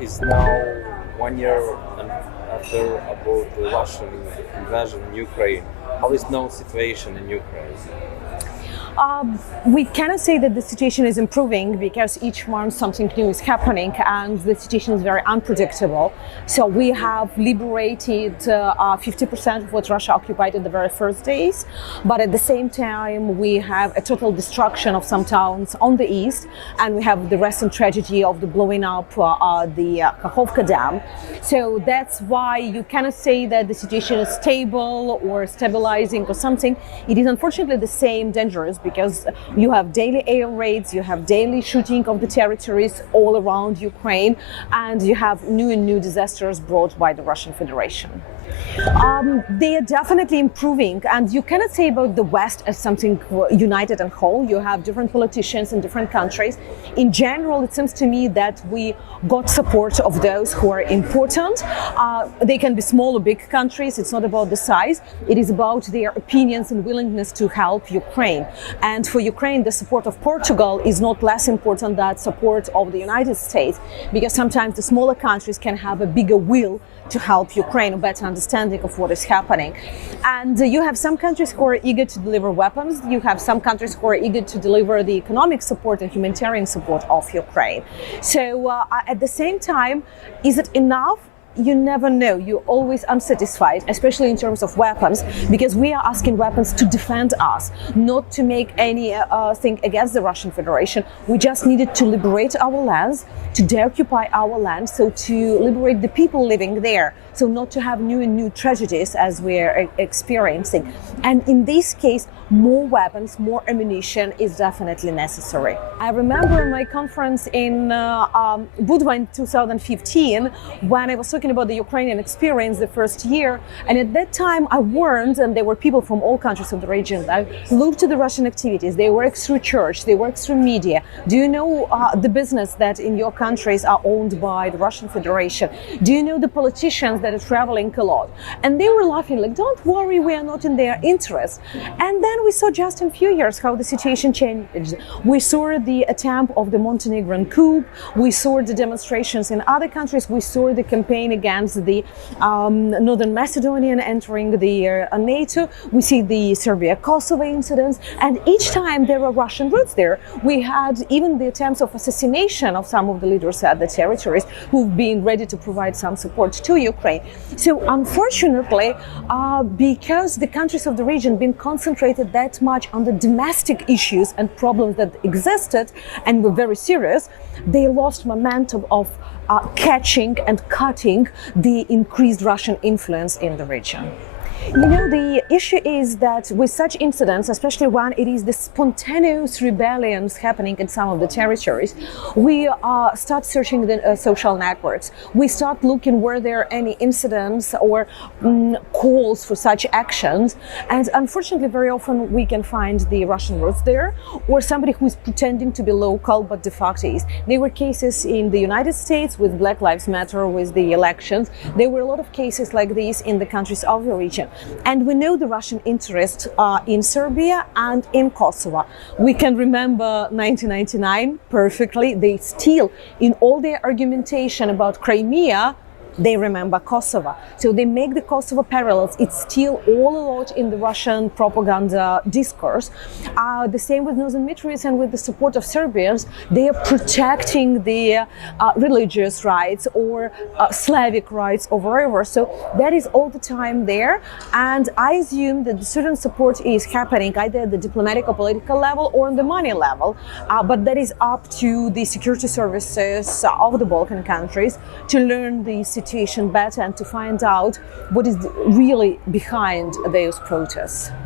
is now 1 year after about the Russian invasion in Ukraine. How is now situation in Ukraine? We cannot say that the situation is improving because each month something new is happening and the situation is very unpredictable. So we have liberated 50% of what Russia occupied in the very first days, but at the same time we have a total destruction of some towns on the east, and we have the recent tragedy of the blowing up the Kakhovka Dam. So that's why you cannot say that the situation is stable or stabilizing or something. It is unfortunately the same dangerous, because you have daily air raids, you have daily shooting of the territories all around Ukraine, and you have new and new disasters brought by the Russian Federation. They are definitely improving, and you cannot say about the West as something united and whole. You have different politicians in different countries. In general, it seems to me that we got support of those who are important. They can be small or big countries. It's not about the size. It is about their opinions and willingness to help Ukraine. And for Ukraine, the support of Portugal is not less important than support of the United States, because sometimes the smaller countries can have a bigger will to help Ukraine, a better understanding of what is happening. And you have some countries who are eager to deliver weapons. You have some countries who are eager to deliver the economic support and humanitarian support of Ukraine. So at the same time, is it enough? You never know. You're always unsatisfied, especially in terms of weapons, because we are asking weapons to defend us, not to make anything against the Russian Federation. We just needed to liberate our lands, to deoccupy our land, so to liberate the people living there, so not to have new and new tragedies as we're experiencing. And in this case, more weapons, more ammunition is definitely necessary. I remember my conference in Budva in 2015, when I was talking about the Ukrainian experience the first year, and at that time I warned, and there were people from all countries of the region, I looked to the Russian activities. They work through church, they work through media. Do you know the business that in your countries are owned by the Russian Federation? Do you know the politicians that are traveling a lot? And they were laughing like, don't worry, we are not in their interest. And then we saw just in a few years how the situation changed. We saw the attempt of the Montenegrin coup, we saw the demonstrations in other countries, we saw the campaign against the Northern Macedonian entering the NATO, we see the Serbia-Kosovo incidents, and each time there were Russian roots there. We had even the attempts of assassination of some of the leaders at the territories who've been ready to provide some support to Ukraine. So unfortunately, because the countries of the region been concentrated that much on the domestic issues and problems that existed and were very serious, they lost momentum of catching and cutting the increased Russian influence in the region. You know, the issue is that with such incidents, especially when it is the spontaneous rebellions happening in some of the territories, we start searching the social networks. We start looking were there any incidents or calls for such actions. And unfortunately, very often we can find the Russian roots there, or somebody who is pretending to be local but de facto is. There were cases in the United States with Black Lives Matter, with the elections. There were a lot of cases like these in the countries of the region. And we know the Russian interest in Serbia and in Kosovo. We can remember 1999 perfectly. They still, in all their argumentation about Crimea, they remember Kosovo. So they make the Kosovo parallels. It's still all a lot in the Russian propaganda discourse. The same with Northern Mitrovica, and with the support of Serbians, they are protecting the religious rights or Slavic rights or wherever. So that is all the time there. And I assume that the certain support is happening either at the diplomatic or political level or on the money level. But that is up to the security services of the Balkan countries to learn the situation better and to find out what is really behind those protests.